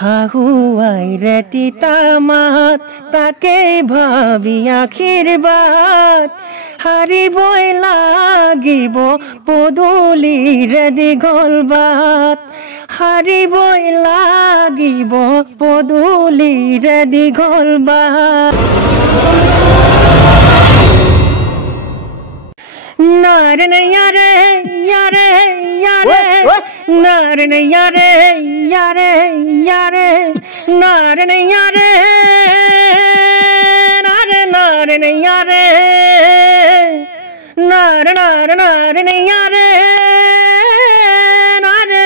হাহুৱাই ৰেতিতা মাত তাকে ভাবি আশীৰ্বাদ হাৰিবই লাগিব পদূলিৰে দীঘল বাট হাৰিবই লাগিব পদূলিৰে দীঘল বাট নাৰনে ইয়াৰে ইয়াৰে ইয়াৰে নাৰনে ইয়াৰে ইয়াৰে ইয়াৰে নাৰনে ইয়াৰে নাৰনে ইয়াৰে নাৰনে ইয়াৰে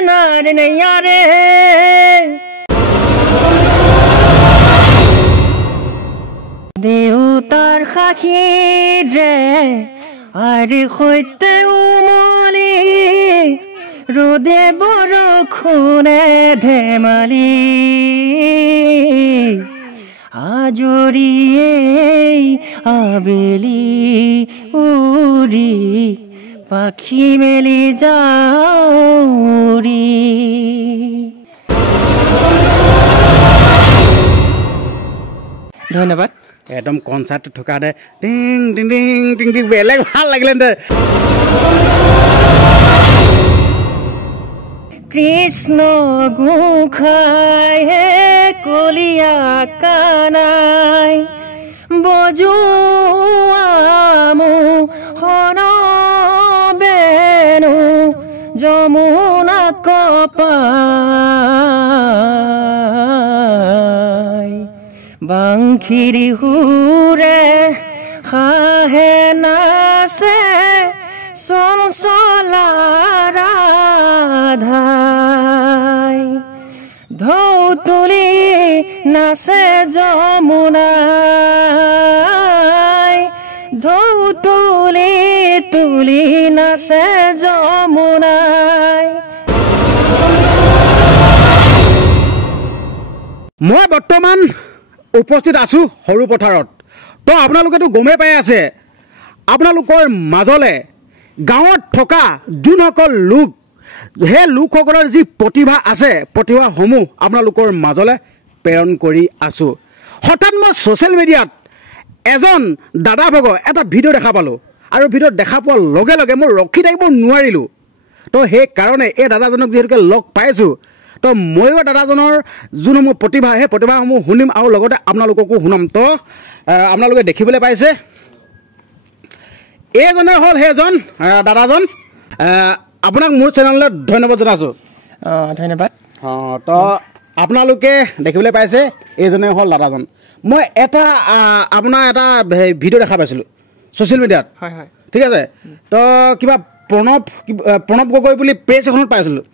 নাৰনে ইয়াৰে দেউতাৰ সাক্ষীৰে আৰু সৈতে উমলি ৰ'দে বৰষুণে ধেমালি আজৰিয়েই আবেলি উৰি পাখি মেলি যাউৰি ধন্যবাদ একদম কনচাৰ্ট থকা দে টিং টিং টিং টিং টিং বেলেগ ভাল লাগিলে দে কৃষ্ণ গোসাঁই হে কলিয়া কানাই বজোৱামো বেনু যমুনা কপাই বাংশীৰ সুৰে হাঁহে নাচে চঞ্চলা ৰাধাই ঢৌ তুলি নাচে যমুনাই ঢৌ তুলি তুলি নাচে যমুনাই মই বৰ্তমান উপস্থিত আছো সৰু পথাৰত তো আপোনালোকেতো গমেই পাই আছে আপোনালোকৰ মাজলে গাঁৱত থকা যোনসকল লোক সেই লোকসকলৰ যি প্ৰতিভা আছে প্ৰতিভাসমূহ আপোনালোকৰ মাজলে প্ৰেৰণ কৰি আছো হঠাৎ মই ছ'চিয়েল মিডিয়াত এজন দাদা ভাগৰ এটা ভিডিঅ' দেখা পালোঁ আৰু ভিডিঅ'ত দেখা পোৱাৰ লগে লগে মই ৰখি থাকিব নোৱাৰিলোঁ তো সেইকাৰণে এই দাদাজনক যিহেতুকে লগ পাইছোঁ তো ময়ো দাদাজনৰ যোনসমূহ প্ৰতিভা সেই প্ৰতিভাসমূহ শুনিম আৰু লগতে আপোনালোককো শুনাম তো আপোনালোকে দেখিবলৈ পাইছে এইজনে হ'ল সেইজন দাদাজন আপোনাক মোৰ চেনেললৈ ধন্যবাদ জনাইছোঁ ধন্যবাদ তো আপোনালোকে দেখিবলৈ পাইছে এইজনে হ'ল দাদাজন মই এটা আপোনাৰ এটা ভিডিঅ' দেখা পাইছিলোঁ ছ'চিয়েল মিডিয়াত হয় হয় ঠিক আছে তো কিবা প্ৰণৱ গগৈ বুলি পেজ এখনত পাইছিলোঁ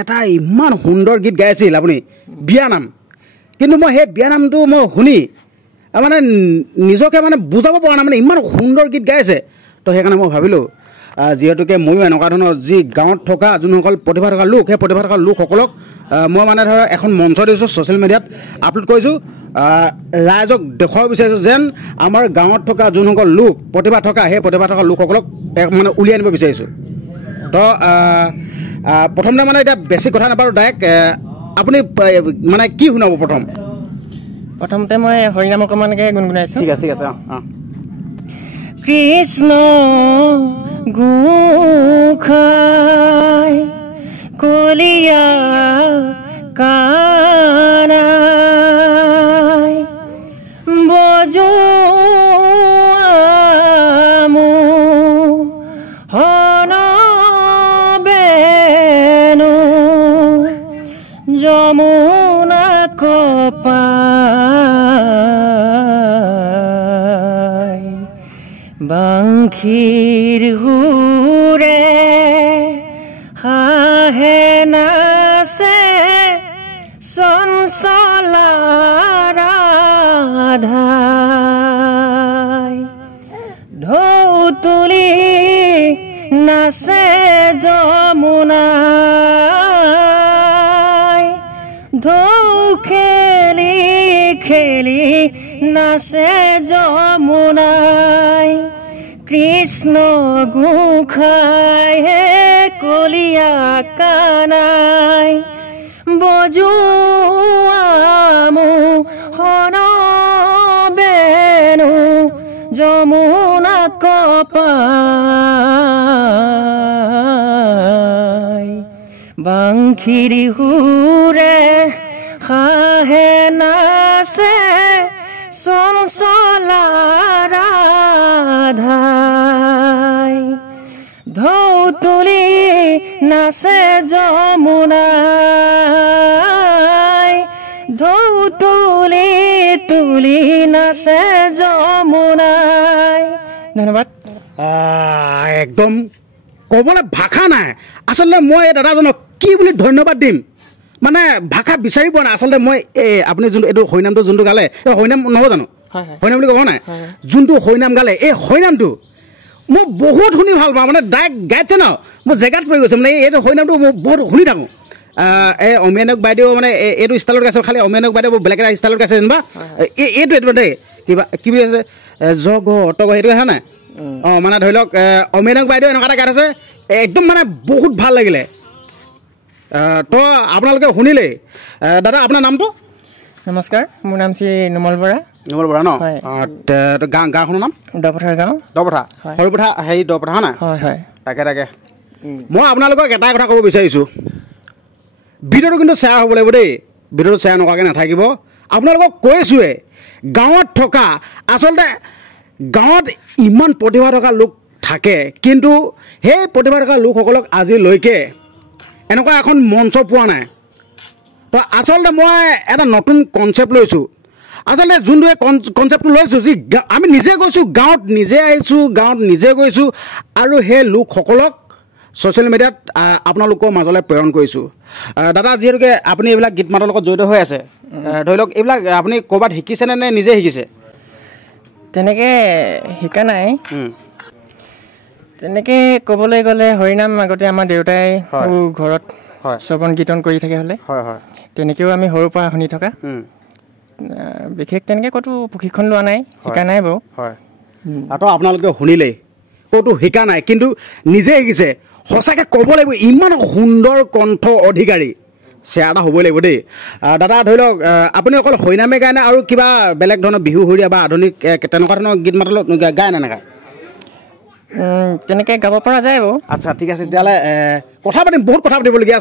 এটা ইমান সুন্দৰ গীত গাইছিল আপুনি বিয়ানাম কিন্তু মই সেই বিয়ানামটো মই শুনি মানে নিজকে মানে বুজাব পৰা নাই মানে ইমান সুন্দৰ গীত গাইছে তো সেইকাৰণে মই ভাবিলোঁ যিহেতুকে ময়ো এনেকুৱা ধৰণৰ যি গাঁৱত থকা যোনসকল প্ৰতিভা থকা লোক সেই প্ৰতিভা থকা লোকসকলক মই মানে ধৰক এখন মঞ্চ দিছোঁ ছ'চিয়েল মিডিয়াত আপলোড কৰিছোঁ ৰাইজক দেখুৱাব বিচাৰিছোঁ যেন আমাৰ গাঁৱত থকা যোনসকল লোক প্ৰতিভা থকা সেই প্ৰতিভা থকা লোকসকলক মানে উলিয়াই আনিব বিচাৰিছোঁ তো প্ৰথমতে মানে এতিয়া বেছি কথা নাপাৰোঁ ডাইৰেক্ট আপুনি মানে কি শুনাব প্ৰথমতে মই হৰিনাম অকণমানকৈ গুণগুণাইছোঁ ঠিক আছে ঠিক আছে কৃষ্ণ গোসাঁই কলিয়া কানাই বজোৱামো বেনু যমুনা কপাই বাংশীৰ সুৰে হাঁহে নাচে চঞ্চলা ৰাধাই ঢৌ তুলি নাচে যমুনাই ঢৌ খেলি খেলি নাচে যমুনাই কৃষ্ণ গোসাঁই হে কলিয়া কানাই বজোৱা যমুনাত কপাই বাংশীৰ সুৰে হাহে নাচে চঞ্চলা ৰাধাই ঢৌ তুলি নাচে যমুনাই ঢৌ তুলি তুলি নাচে যমুনাই ধন্যবাদ একদম ক'বলৈ ভাষা নাই আচলতে মই এই দাদাজনক কি বুলি ধন্যবাদ দিম মানে ভাষা বিচাৰি পোৱা নাই আচলতে মই এই আপুনি যোনটো এইটো হৰিনামটো যোনটো গালে হৰিনাম নহ'ব জানো হৰিনাম বুলি ক'ব নাই যোনটো হৰিনাম গালে এই হৰিনামটো মই বহুত শুনি ভাল পাওঁ মানে ডাইৰেক্ট গাইছে ন মোৰ জেগাত পৰি গৈছে মানে এইটো হৰিনামটো মই বহুত শুনি থাকোঁ এই অমিয়ানক বাইদেউ মানে এইটো ষ্টাইলত গাইছে খালি অমিয়ানক বাইদেউ বেলেগ এটা ষ্টাইলত গাইছে যেনিবা এইটো দেই কিবা কি বুলি আছে জগতক সেইটো গাইছে নাই অঁ মানে ধৰি লওক অমিয়ানক বাইদেউ এনেকুৱা এটা গাত আছে একদম মানে বহুত ভাল লাগিলে তো আপোনালোকে শুনিলেই দাদা আপোনাৰ নামটো নমস্কাৰ মোৰ নাম শ্ৰী নোমল বৰা ন গাঁওখনৰ নাম দপথাৰ গাঁও দপথা সৰুপথা হেৰি দপথা হয় নাই হয় তাকে মই আপোনালোকক এটাই কথা ক'ব বিচাৰিছোঁ ভিডিঅ'টো কিন্তু শ্বেয়াৰ হ'ব লাগিব দেই ভিডিঅ'টো শ্বেয়াৰ নকৰাকৈ নাথাকিব আপোনালোকক কৈছোঁৱে গাঁৱত থকা আচলতে গাঁৱত ইমান প্ৰতিভা থকা লোক থাকে কিন্তু সেই প্ৰতিভা থকা লোকসকলক আজিলৈকে এনেকুৱা এখন মঞ্চ পোৱা নাই তো আচলতে মই এটা নতুন কনচেপ্ট লৈছোঁ আচলতে যোনটো এই কনচেপ্টটো লৈছোঁ যি আমি নিজে গৈছোঁ গাঁৱত নিজে আহিছোঁ গাঁৱত নিজে গৈছোঁ আৰু সেই লোকসকলক ছ'চিয়েল মিডিয়াত আপোনালোকৰ মাজলৈ প্ৰেৰণ কৰিছোঁ দাদা যিহেতুকে আপুনি এইবিলাক গীত মাতৰ লগত জড়িত হৈ আছে ধৰি লওক এইবিলাক আপুনি ক'ৰবাত শিকিছেনে নে নিজে শিকিছে তেনেকৈ শিকা নাই তেনেকৈ ক'বলৈ গ'লে হৰিনাম আগতে আমাৰ দেউতাই ঘৰত শ্ৰৱণ কীৰ্তন কৰি থাকে হ'লে তেনেকৈও আমি সৰুৰ পৰা শুনি থকা বিশেষ তেনেকৈ ক'তো প্ৰশিক্ষণ লোৱা নাই শিকা নাই বাৰু আৰু আপোনালোকে শুনিলেই ক'তো শিকা নাই কিন্তু নিজে শিকিছে সঁচাকৈ ক'ব লাগিব ইমান সুন্দৰ কণ্ঠ অধিকাৰী শ্বেয়াৰ এটা হ'বই লাগিব দেই দাদা ধৰি লওক আপুনি অকল হৰিনামে গায়নে আৰু কিবা বেলেগ ধৰণৰ বিহু সুৰীয়া বা আধুনিক তেনেকুৱা ধৰণৰ গীত মাতলত গায় নে নাগায় তেনেকৈ গাব পৰা যায় বাৰু আচ্ছা ঠিক আছে তেতিয়াহ'লে কথা পাতিম বহুত কথা পাতিবলগীয়া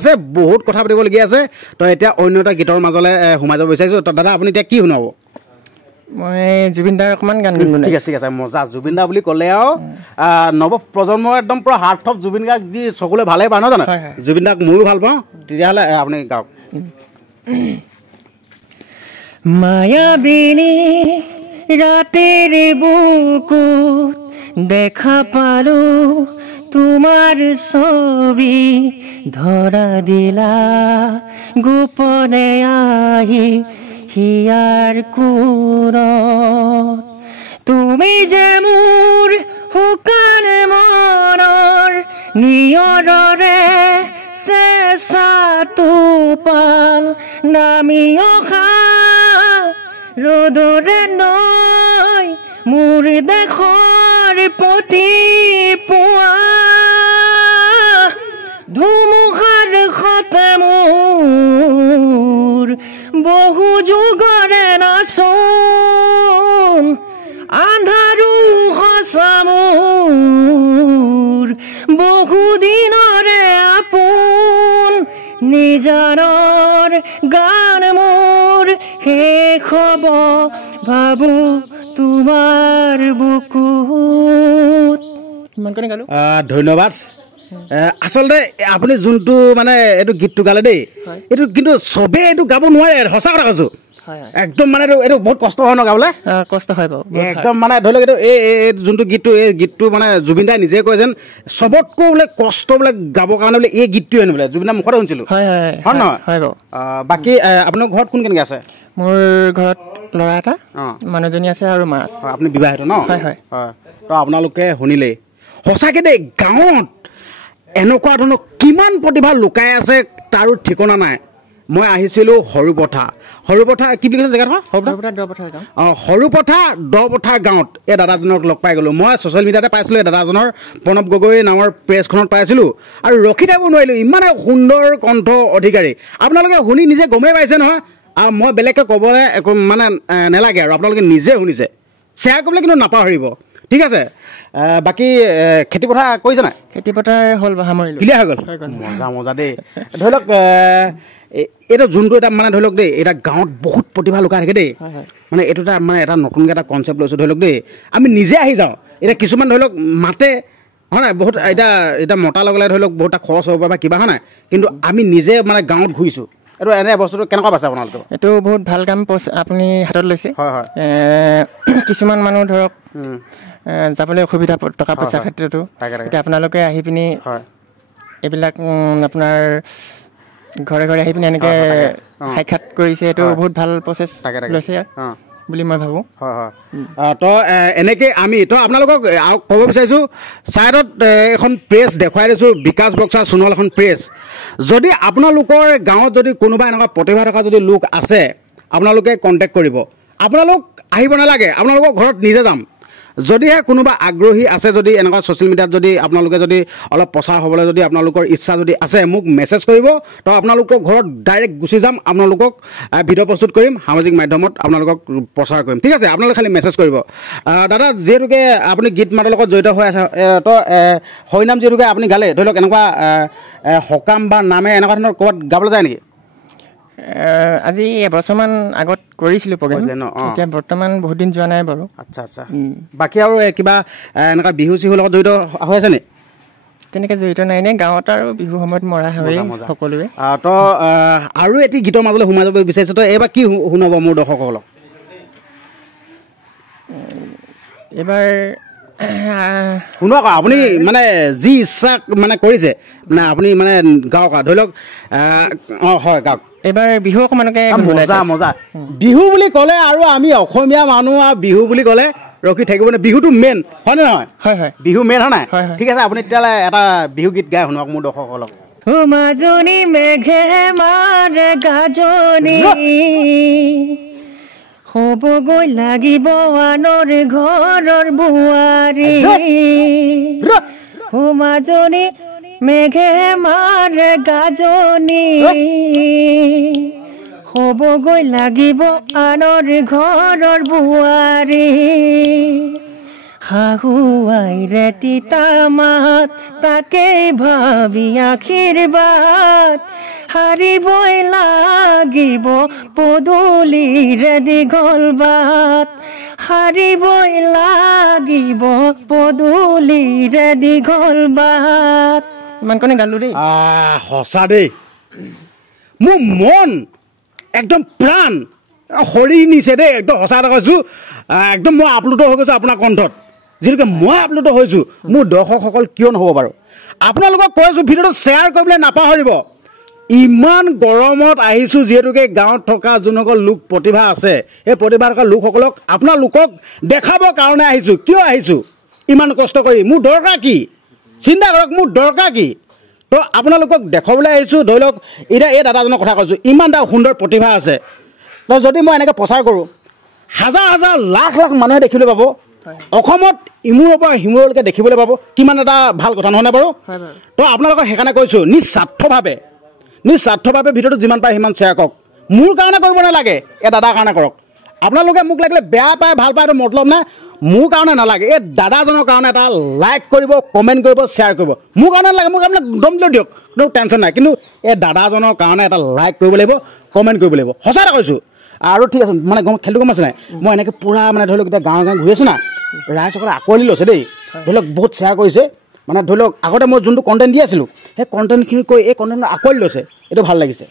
আছে তো এতিয়া অন্য এটা গীতৰ মাজলৈ সোমাই যাব বিচাৰিছোঁ তো দাদা আপুনি এতিয়া কি শুনাব মই জুবিন দাৰ অকণমান গান ঠিক আছে মজা জুবিন দা বুলি ক'লে আৰু নৱ প্ৰজন্মৰ একদম পূৰা হাৰ্ট থপ জুবিন দাক দি সকলোৱে ভালেই পায় নহয় জানো জুবিন দাক ময়ো ভাল পাওঁ তেতিয়াহ'লে আপুনি গাওক মায়াবিনী ৰাতিৰ বুকুত দেখা পালো তোমাৰ ছবি ধৰা দিলা গোপনে আহি হিয়াৰ কোণত তুমি যে মোৰ শুকান মনৰ নিয়ৰৰে চেঁচা টোপাল নামি অহা ৰ'দৰে নৈ মোৰ দেশৰ প্ৰতি পুৱা ধুমুহাৰ সতে মোৰ বহু যুগৰে নাচোন আন্ধাৰো সঁচা মোৰ বহু দিনৰে আপোন নিজানৰ গান মোৰ শেষ হ'ব ভাবো তোমাৰ বুকুত ইমানকণে গালোঁ ধন্যবাদ আচলতে আপুনি যোনটো মানে এইটো গীতটো গালে দেই এইটো কিন্তু চবেই এইটো গাব নোৱাৰে সঁচা কথা কৈছোঁ একদম মানে এইটো বহুত কষ্ট হয় ন গাবলৈ কষ্ট হয় বাৰু একদম মানে ধৰি লওক এইটো এই যোনটো গীতটো মানে জুবিন দাই নিজে কয় যেন চবতকৈ বোলে কষ্ট বোলে গাবৰ কাৰণে বোলে এই গীতটোৱে বোলে জুবিন দাৰ মুখতে শুনিছিলোঁ হয় নহয় হয় বাৰু বাকী আপোনাৰ ঘৰত কোন কেনেকৈ আছে মোৰ ঘৰত ল'ৰা এটা মানুহজনী আছে আৰু মা আছে আপুনি বিবাহিত ন হয় তো আপোনালোকে শুনিলেই সঁচাকৈ দেই গাঁৱত এনেকুৱা ধৰণৰ কিমান প্ৰতিভা লুকাই আছে তাৰো ঠিকনা নাই মই আহিছিলোঁ সৰুপথা কি বুলি কৈছে জেগাডোখৰ সৰুপথা দপথা গাঁৱত এই দাদাজনক লগ পাই গ'লোঁ মই ছ'চিয়েল মিডিয়াতে পাইছিলোঁ এই দাদাজনৰ প্ৰণৱ গগৈ নামৰ পেজখনত পাইছিলোঁ আৰু ৰখি থাকিব নোৱাৰিলোঁ ইমানে সুন্দৰ কণ্ঠ অধিকাৰী আপোনালোকে শুনি নিজে গমেই পাইছে নহয় আৰু মই বেলেগকৈ ক'বলৈ একো মানে নেলাগে আৰু আপোনালোকে নিজে শুনিছে শ্বেয়াৰ কৰিবলৈ কিন্তু নাপাহৰিব ঠিক আছে বাকী খেতি পথাৰ কৰিছে নাই খেতি পথাৰ হ'ল সামৰিলোঁ ক্লিয়াৰ হৈ গ'ল মজা মজা দেই ধৰি লওক এটা যোনটো এটা মানে ধৰি লওক দেই এটা গাঁৱত বহুত প্ৰতিভা লুকাই থাকে দেই মানে এইটো এটা মানে এটা নতুনকৈ এটা কনচেপ্ট লৈছোঁ ধৰি লওক দেই আমি নিজে আহি যাওঁ এতিয়া কিছুমান ধৰি লওক মাতে হয় নাই বহুত এতিয়া মতা লগালে ধৰি লওক বহুত খৰচ হ'ব বা কিবা হয় নাই কিন্তু আমি নিজে মানে গাঁৱত ঘূৰিছোঁ এইটো এনে বস্তুটো কেনেকুৱা পাইছে আপোনালোকে এইটো বহুত ভাল কাম আপুনি হাতত লৈছে হয় হয় কিছুমান মানুহ ধৰক যাবলৈ অসুবিধা টকা পইচা ক্ষেত্ৰতো এতিয়া আপোনালোকে আহি পিনি এইবিলাক আপোনাৰ ঘৰে ঘৰে আহি পিনি এনেকৈ সাক্ষাৎ কৰিছে এইটো বহুত ভাল প্ৰচেছ লৈছে বুলি মই ভাবোঁ হয় হয় তো এনেকৈ আমি তো আপোনালোকক ক'ব বিচাৰিছোঁ ছাইডত এখন প্ৰেছ দেখুৱাই দিছোঁ বিকাশ বক্সা সোণোৱাল এখন প্ৰেছ যদি আপোনালোকৰ গাঁৱত যদি কোনোবা এনেকুৱা প্ৰতিভা থকা যদি লোক আছে আপোনালোকে কণ্টেক্ট কৰিব আপোনালোক আহিব নালাগে আপোনালোকৰ ঘৰত নিজে যাম যদিহে কোনোবা আগ্ৰহী আছে যদি এনেকুৱা ছ'চিয়েল মিডিয়াত যদি আপোনালোকে যদি অলপ প্ৰচাৰ হ'বলৈ যদি আপোনালোকৰ ইচ্ছা যদি আছে মোক মেছেজ কৰিব তো আপোনালোকৰ ঘৰত ডাইৰেক্ট গুচি যাম আপোনালোকক ভিডিঅ' প্ৰস্তুত কৰিম সামাজিক মাধ্যমত আপোনালোকক প্ৰচাৰ কৰিম ঠিক আছে আপোনালোকে খালি মেছেজ কৰিব দাদা যিহেতুকে আপুনি গীত মাতৰ লগত জড়িত হৈ আছে তো হৰিনাম যিহেতুকে আপুনি গালে ধৰি লওক এনেকুৱা সকাম বা নামে এনেকুৱা ধৰণৰ ক'ৰবাত গাবলৈ যায় নেকি আজি এবছৰমান আগত কৰিছিলোঁ প্ৰগ্ৰেম এতিয়া বৰ্তমান বহুত দিন যোৱা নাই বাৰু আচ্ছা আচ্ছা বাকী আৰু কিবা এনেকুৱা বিহু চিহুৰ লগত জড়িত হৈ আছে নি তেনেকৈ জড়িত নাই নে গাঁৱত আৰু বিহু সময়ত মৰা হয় সকলোৱে তো আৰু এটি গীতৰ মাজলৈ সোমাই যাব বিচাৰিছোঁ তো এইবাৰ কি শুনাব মোৰ দৰ্শকসকলক এইবাৰ শুনক আপুনি মানে যি ইচ্ছা মানে কৰিছে মানে আপুনি মানে গাওক ধৰি লওক হয় গাওক এইবাৰ বিহু অকণমানকৈ মজা মজা বিহু বুলি ক'লে আৰু আমি অসমীয়া মানুহ আৰু বিহু বুলি ক'লে ৰখি থাকিব নে বিহুটো মেইন হয়নে নহয় হয় হয় বিহু মেইন হয় নাই ঠিক আছে আপুনি তেতিয়াহ'লে এটা বিহু গীত গাই শুনক মোৰ দৰ্শকসকলক মাজনী মেঘে মাৰে গাজনী হ'বগৈ লাগিব আনৰ ঘৰৰ বোৱাৰী মাজনী মেঘে মাৰে গাজনী হ'বগৈ লাগিব আনৰ ঘৰৰ বোৱাৰী শাহু আইৰে তিতা মাত তাকেই ভাবি আশীৰ্বাদ হাৰিবই লাগিব পদূলিৰে দীঘল বাট হাৰিবই লাগিব পদূলিৰে দীঘল বাট ইমানকণে গালোঁ দেই সঁচা দেই মোৰ মন একদম প্ৰাণ সৰি নিছে দেই একদম সঁচা কথা কৈছোঁ একদম মই আপ্লুত হৈ গৈছোঁ আপোনাৰ কণ্ঠত যিহেতুকে মই আপ্লুত হৈছোঁ মোৰ দৰ্শকসকল কিয় নহ'ব বাৰু আপোনালোকক কৈছোঁ ভিডিঅ'টো শ্বেয়াৰ কৰিবলৈ নাপাহৰিব ইমান গৰমত আহিছোঁ যিহেতুকে গাঁৱত থকা যোনসকল লোক প্ৰতিভা আছে সেই প্ৰতিভা থকা লোকসকলক আপোনালোকক দেখাবৰ কাৰণে আহিছোঁ কিয় আহিছোঁ ইমান কষ্ট কৰি মোৰ দৰকাৰ কি চিন্তা কৰক মোৰ দৰকাৰ কি তো আপোনালোকক দেখুৱাবলৈ আহিছোঁ ধৰি লওক এতিয়া এই দাদাজনৰ কথা কৈছোঁ ইমান এটা সুন্দৰ প্ৰতিভা আছে তো যদি মই এনেকৈ প্ৰচাৰ কৰোঁ হাজাৰ হাজাৰ লাখ লাখ মানুহে দেখিবলৈ পাব অসমত ইমূৰৰ পৰা সিমূৰলৈকে দেখিবলৈ পাব কিমান এটা ভাল কথা নহয়নে বাৰু তো আপোনালোকক সেইকাৰণে কৈছোঁ নিস্বাৰ্থভাৱে ভিডিঅ'টো যিমান পাৰে সিমান শ্বেয়াৰ কৰক মোৰ কাৰণে কৰিব নালাগে এই দাদাৰ কাৰণে কৰক আপোনালোকে মোক লাগিলে বেয়া পায় ভাল পায় এইটো মতলব নাই মোৰ কাৰণে নালাগে এই দাদাজনৰ কাৰণে এটা লাইক কৰিব কমেণ্ট কৰিব শ্বেয়াৰ কৰিব মোৰ কাৰণে নালাগে মোক আপোনাক দম লৈ দিয়ক কোনো টেনশ্যন নাই কিন্তু এই দাদাজনৰ কাৰণে এটা লাইক কৰিব লাগিব কমেণ্ট কৰিব লাগিব সঁচা এটা কৈছোঁ আৰু ঠিক আছে মানে খেলটো গম আছে নাই মই এনেকৈ পূৰা মানে ধৰি লওক এতিয়া গাঁৱে গাঁৱে ঘূৰি আছোঁ না ৰাইজসকলে আঁকোৱালি লৈছে দেই ধৰি লওক বহুত শ্বেয়াৰ কৰিছে মানে ধৰি লওক আগতে মই যোনটো কণ্টেণ্ট দি আছিলোঁ সেই কণ্টেণ্টখিনি কৈ এই কণ্টেণ্ট আঁকোৱালি লৈছে এইটো ভাল লাগিছে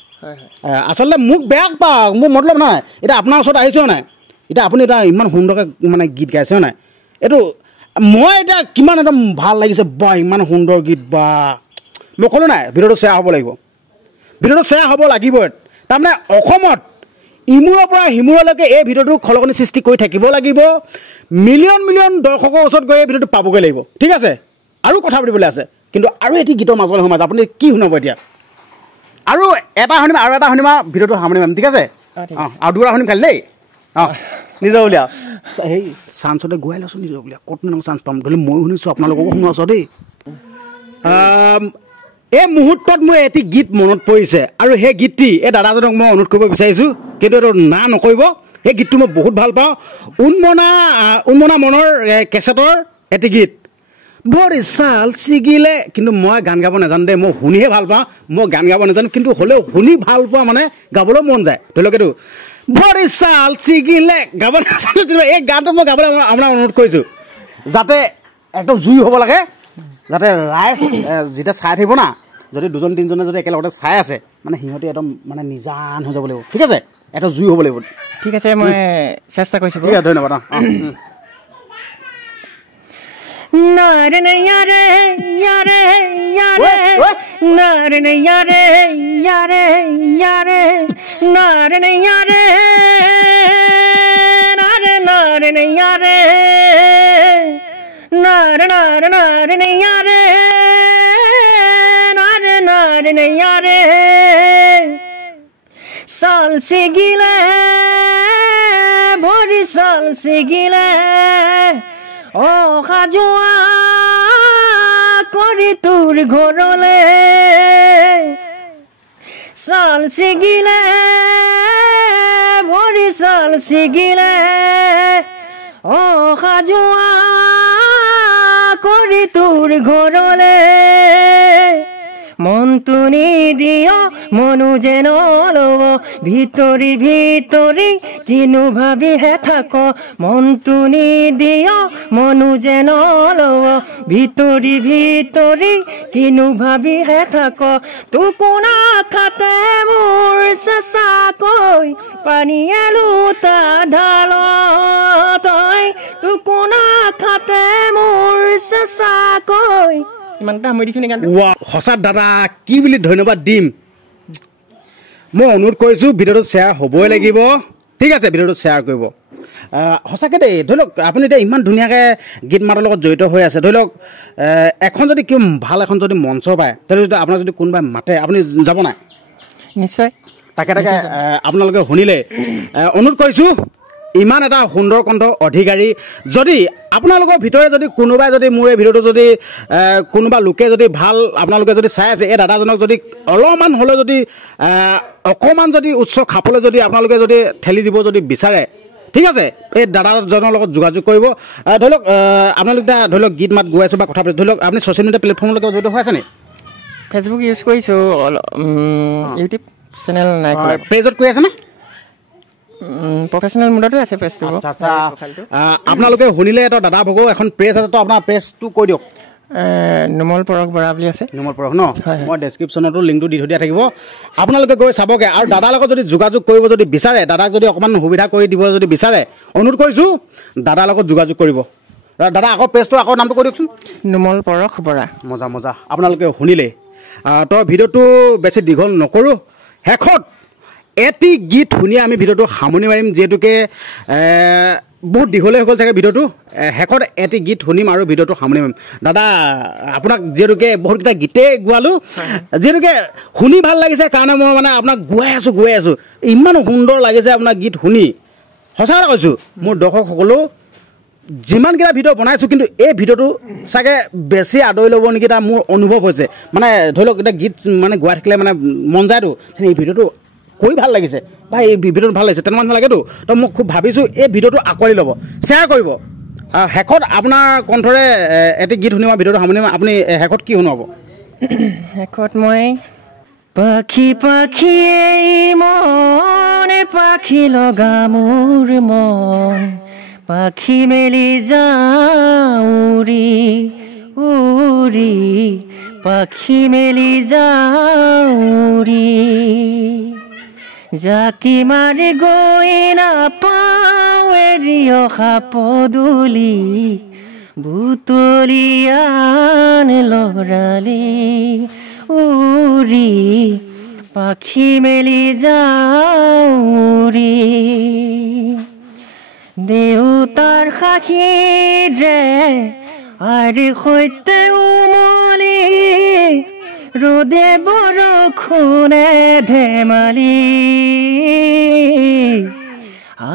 আচলতে মোক বেয়া পাওঁ মোৰ মতলব নহয় এতিয়া আপোনাৰ ওচৰত আহিছোঁ নাই এতিয়া আপুনি এটা ইমান সুন্দৰকৈ মানে গীত গাইছে নাই এইটো মই এতিয়া কিমান একদম ভাল লাগিছে বা ইমান সুন্দৰ গীত বা মই ক'লোঁ নাই ভিডিঅ'টো শ্বেয়াৰ হ'ব লাগিব ভিডিঅ'টো শ্বেয়াৰ হ'ব লাগিবই তাৰমানে অসমত ইমূৰৰ পৰা সিমূৰলৈকে এই ভিডিঅ'টো খলকনি সৃষ্টি কৰি থাকিব লাগিব মিলিয়ন মিলিয়ন দৰ্শকৰ ওচৰত গৈ এই ভিডিঅ'টো পাবগৈ লাগিব ঠিক আছে আৰু কথা পাতিবলৈ আছে কিন্তু আৰু এটি গীতৰ মাজলৈ সোমাই আপুনি কি শুনাব এতিয়া আৰু এটা শুনিম আৰু এটা শুনিম আৰু ভিডিঅ'টো সামৰি পাম ঠিক আছে আৰু দুটা শুনিম খালি দেই নিজৰ উলিয়া সেই চান্সতে গুৱাই লৈছোঁ নিজৰ উলিয়া ক'তনো চান্স পাম ধৰি মই শুনিছোঁ আপোনালোককো শুনো আছোঁ দেই এই মুহূৰ্তত মোৰ এটি গীত মনত পৰিছে আৰু সেই গীতটি এই দাদাজনক মই অনুৰোধ কৰিব বিচাৰিছোঁ কিন্তু এইটো না নকৰিব সেই গীতটো মই বহুত ভাল পাওঁ উন্মনা মনৰ কেছেটৰ এটি গীত ভৰি চাল ছিগিলে কিন্তু মই গান গাব নাজানো দেই মই শুনিহে ভাল পাওঁ মই গান গাব নাজানো কিন্তু হ'লেও শুনি ভাল পোৱা মানে গাবলৈ মন যায় ধৰি লওক এইটো ভৰি চাল ছিগিলে গাব নাজানো এই গানটো মই গাবলৈ আপোনাক অনুৰোধ কৰিছোঁ যাতে একদম জুই হ'ব লাগে যাতে ৰাইজ যেতিয়া চাই থাকিব না যদি দুজন তিনিজনে যদি একেলগতে চাই আছে মানে সিহঁতে একদম মানে নিজান হৈ যাব লাগিব ঠিক আছে এটা জুই হ'ব লাগিব ঠিক আছে মই চেষ্টা কৰিছোঁ ঠিক আছে ধন্যবাদ নারে ইয়ারে ইয়ারে ইয়ারে নারে ইয়ারে ইয়ারে ইয়ারে নারে ইয়ারে নারে নারে ইয়ারে নারে নারে নারে ইয়ারে নারে নারে ইয়ারে সাল সে গিলে ভরি সাল সে গিলে অহা যোৱা কৰি তোৰ ঘৰলে চাল ছিগিলে ভৰি চাল ছিগিলে অহা যোৱা কৰি তোৰ ঘৰলে মনটো নিদিয় মনো যেন লব ভিতৰি ভিতৰি কিনো ভাবিহে থাক মনটো নিদিয় মনো যেন লব ভিতৰি ভিতৰি কিনো ভাবিহে থাক তোকোনা খাতে মোৰ চেঁচাকৈ পানীয়ে লোটা ঢাল তই তোকোনা খাতে মোৰ চেঁচাকৈ ইমানটা সময় দিছোঁ নেকি সঁচা দাদা কি বুলি ধন্যবাদ দিম মই অনুৰোধ কৰিছোঁ ভিডিঅ'টো শ্বেয়াৰ হ'বই লাগিব ঠিক আছে ভিডিঅ'টো শ্বেয়াৰ কৰিব সঁচাকৈ দেই ধৰি লওক আপুনি এতিয়া ইমান ধুনীয়াকৈ গীত মাতৰ লগত জড়িত হৈ আছে ধৰি লওক এখন যদি কি ভাল এখন যদি মঞ্চ পায় তেতিয়াহ'লে যদি আপোনাক যদি কোনোবাই মাতে আপুনি যাব নাই নিশ্চয় তাকে আপোনালোকে শুনিলে অনুৰোধ কৰিছোঁ ইমান এটা সুন্দৰ কণ্ঠ অধিকাৰী যদি আপোনালোকৰ ভিতৰে যদি কোনোবাই যদি মোৰ এই ভিডিঅ'টো যদি কোনোবা লোকে যদি ভাল আপোনালোকে যদি চাই আছে এই দাদাজনক যদি অলপমান হ'লেও যদি অকণমান যদি উচ্চ খাবলৈ যদি আপোনালোকে যদি ঠেলি দিব যদি বিচাৰে ঠিক আছে এই দাদাজনৰ লগত যোগাযোগ কৰিব ধৰি লওক আপোনালোকে এতিয়া ধৰি লওক গীত মাত গৈ আছোঁ বা কথা পাতি ধৰি লওক আপুনি ছ'চিয়েল মিডিয়া প্লেটফৰ্মলৈকে জড়িত হৈ আছে নি ফেচবুক ইউজ কৰিছোঁ ইউটিউব চেনেল নাই পেজত কৈ আছেনে প্ৰফেচনেল মোডতে আছে পেজটো আপোনালোকে শুনিলে এটা দাদা ভগো এখন প্ৰেছ আছে তো আপোনাৰ প্ৰেছটো কৈ দিয়ক নুমল পৰশ বৰা বুলি আছে নুমল পৰশ ন মই ডেছক্ৰিপশ্যনতো লিংকটো দি থৈ দিয়া থাকিব আপোনালোকে গৈ চাবগৈ আৰু দাদাৰ লগত যদি যোগাযোগ কৰিব যদি বিচাৰে দাদাক যদি অকণমান সুবিধা কৰি দিব যদি বিচাৰে অনুৰোধ কৰিছোঁ দাদাৰ লগত যোগাযোগ কৰিব দাদা আকৌ পেজটো আকৌ নামটো কৈ দিয়কচোন নুমল পৰশ বৰা মজা মজা আপোনালোকে শুনিলে তো ভিডিঅ'টো বেছি দীঘল নকৰোঁ শেষত এটি গীত শুনিয়ে আমি ভিডিঅ'টো সামৰণি মাৰিম যিহেতুকে বহুত দীঘলীয়া হৈ গ'ল চাগে ভিডিঅ'টো শেষত এটি গীত শুনিম আৰু ভিডিঅ'টো সামৰণি মাৰিম দাদা আপোনাক যিহেতুকে বহুতকেইটা গীতেই গোৱালোঁ যিহেতুকে শুনি ভাল লাগিছে কাৰণে মই মানে আপোনাক গোৱাই আছোঁ ইমান সুন্দৰ লাগিছে আপোনাৰ গীত শুনি সঁচা কথা কৈছোঁ মোৰ দৰ্শকসকলেও যিমানকেইটা ভিডিঅ' বনাইছোঁ কিন্তু এই ভিডিঅ'টো চাগে বেছি আদৰি ল'ব নেকি এটা মোৰ অনুভৱ হৈছে মানে ধৰি লওক এতিয়া গীত মানে গোৱাই থাকিলে মানে মন যায়তো এই ভিডিঅ'টো কৈ ভাল লাগিছে বা এই ভিডিঅ'টো ভাল লাগিছে তেনেকুৱা লাগেতো তো মই খুব ভাবিছোঁ এই ভিডিঅ'টো আঁকোৱালি ল'ব শ্বেয়াৰ কৰিব শেষত আপোনাৰ কণ্ঠৰে এটি গীত শুনিম ভিডিঅ'টো সামৰণি আপুনি শেষত কি শুনাব শেষত মই পাখি পাখি মন পাখি লগা মোৰ মন পাখি মেলি যাউৰি উৰি পাখি মেলি যাউৰি জাকি মাৰি গৈ নাপাওঁ এৰি অহা পদূলি বুটলিয়ান লৰালি উৰি পাখি মেলি যাউৰি দেউতাৰ সাক্ষীৰে আইৰ সৈতে উমলি ৰ'দে বৰষুণে ধেমালি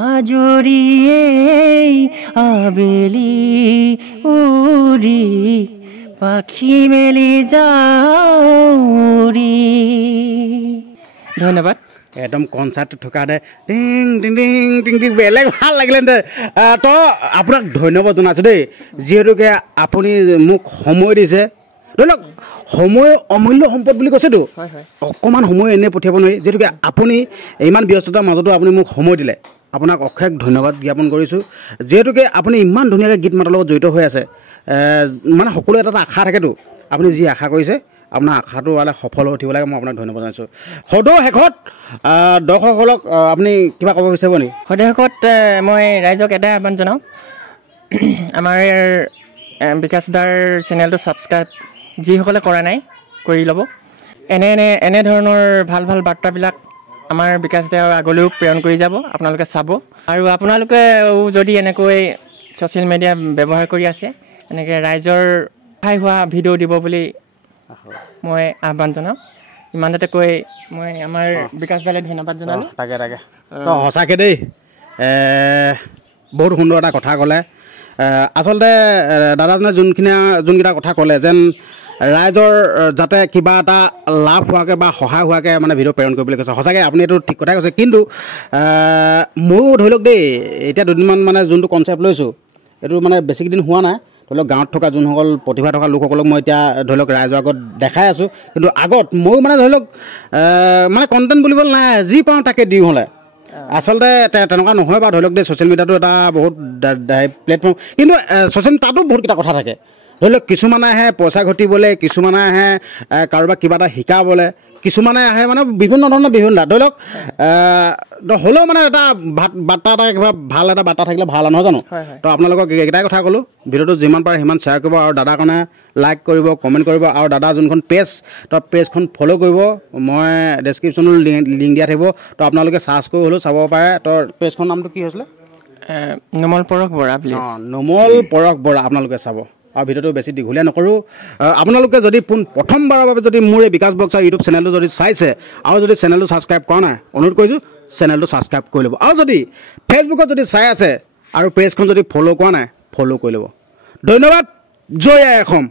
আজৰিয়েই আবেলি উৰি পাখি মেলি যাউৰি ধন্যবাদ একদম কনচাৰ্ট থকা দে টিং টিং টিং টিং টিং বেলেগ ভাল লাগিলে তো আপোনাক ধন্যবাদ জনাইছোঁ দেই যিহেতুকে আপুনি মোক সময় দিছে ধৰি লওক সময় অমূল্য সম্পদ বুলি কৈছেতো অকণমান সময় এনেই পঠিয়াব নোৱাৰি যিহেতুকে আপুনি ইমান ব্যস্ততাৰ মাজতো আপুনি মোক সময় দিলে আপোনাক অশেষ ধন্যবাদ জ্ঞাপন কৰিছোঁ যিহেতুকে আপুনি ইমান ধুনীয়াকৈ গীত মাতৰ লগত জড়িত হৈ আছে মানে সকলো এটা আশা থাকেতো আপুনি যি আশা কৰিছে আপোনাৰ আশাটো মানে সফল হৈ উঠিব লাগে মই আপোনাক ধন্যবাদ জনাইছোঁ সদৌ শেষত দৰ্শকসকলক আপুনি কিবা ক'ব বিচাৰিব নেকি সদৌ শেষত মই ৰাইজক এটাই আহ্বান জনাওঁ আমাৰ বিকাশ দাৰ চেনেলটো ছাবস্ক্ৰাইব যিসকলে কৰা নাই কৰি ল'ব এনেধৰণৰ ভাল ভাল বাৰ্তাবিলাক আমাৰ বিকাশ দাৰ আগলৈও প্ৰেৰণ কৰি যাব আপোনালোকে চাব আৰু আপোনালোকেও যদি এনেকৈ ছ'চিয়েল মিডিয়া ব্যৱহাৰ কৰি আছে এনেকৈ ৰাইজৰ সহায় হোৱা ভিডিঅ' দিব বুলি মই আহ্বান জনাওঁ ইমানতে কৈ মই আমাৰ বিকাশ দালৈ ধন্যবাদ জনালোঁ তাকে সঁচাকৈ দেই বহুত সুন্দৰ এটা কথা ক'লে আচলতে দাদাজনে যোনকেইটা কথা ক'লে যেন ৰাইজৰ যাতে কিবা এটা লাভ হোৱাকৈ বা সহায় হোৱাকৈ মানে ভিডিঅ' প্ৰেৰণ কৰিবলৈ কৈছে সঁচাকৈ আপুনি এইটো ঠিক কথাই কৈছে কিন্তু ময়ো ধৰি লওক দেই এতিয়া দুদিনমান মানে যোনটো কনচেপ্ট লৈছোঁ এইটো মানে বেছিকেইদিন হোৱা নাই ধৰি লওক গাঁৱত থকা যোনসকল প্ৰতিভা থকা লোকসকলক মই এতিয়া ধৰি লওক ৰাইজৰ আগত দেখাই আছোঁ কিন্তু আগত ময়ো মানে ধৰি লওক মানে কণ্টেণ্ট বুলিবলৈ নাই যি পাওঁ তাকে দিওঁ হ'লে আচলতে তেনেকুৱা নহয় বা ধৰি লওক দেই ছ'চিয়েল মিডিয়াটো এটা বহুত প্লেটফৰ্ম কিন্তু ছ'চিয়েল তাতো বহুতকেইটা কথা থাকে ধৰি লওক কিছুমানে আহে পইচা ঘটিবলৈ কিছুমানে আহে কাৰোবাক কিবা এটা শিকাবলৈ কিছুমানে আহে মানে বিভিন্ন ধৰণৰ বিভিন্ন ধৰি লওক হ'লেও মানে এটা বাৰ্তা এটা কিবা ভাল এটা বাৰ্তা থাকিলে ভাল নহয় জানো তো আপোনালোকক এইকেইটাই কথা ক'লোঁ ভিডিঅ'টো যিমান পাৰে সিমান শ্বেয়াৰ কৰিব আৰু দাদাৰ কাৰণে লাইক কৰিব কমেণ্ট কৰিব আৰু দাদা যোনখন পেজ তো পেজখন ফ'ল' কৰিব মই ডেছক্ৰিপশ্যনত লিংক দিয়া থাকিব তো আপোনালোকে চাৰ্চ কৰি হ'লেও চাব পাৰে তো পেজখনৰ নামটো কি হৈছিলে নোমল পৰশ বৰা নোমল পৰশ বৰা আপোনালোকে চাব আৰু ভিডিঅ'টো বেছি দীঘলীয়া নকৰোঁ আপোনালোকে যদি প্ৰথমবাৰৰ বাবে যদি মোৰ এই বিকাশ বক্সাৰ ইউটিউব চেনেলটো যদি চাইছে আৰু যদি চেনেলটো ছাবস্ক্ৰাইব কৰা নাই অনুৰোধ কৰিছোঁ চেনেলটো ছাবস্ক্ৰাইব কৰি ল'ব আৰু যদি ফেচবুকত যদি চাই আছে আৰু পেজখন যদি ফ'ল' কৰা নাই ফ'ল' কৰি ল'ব ধন্যবাদ জয় আই অসম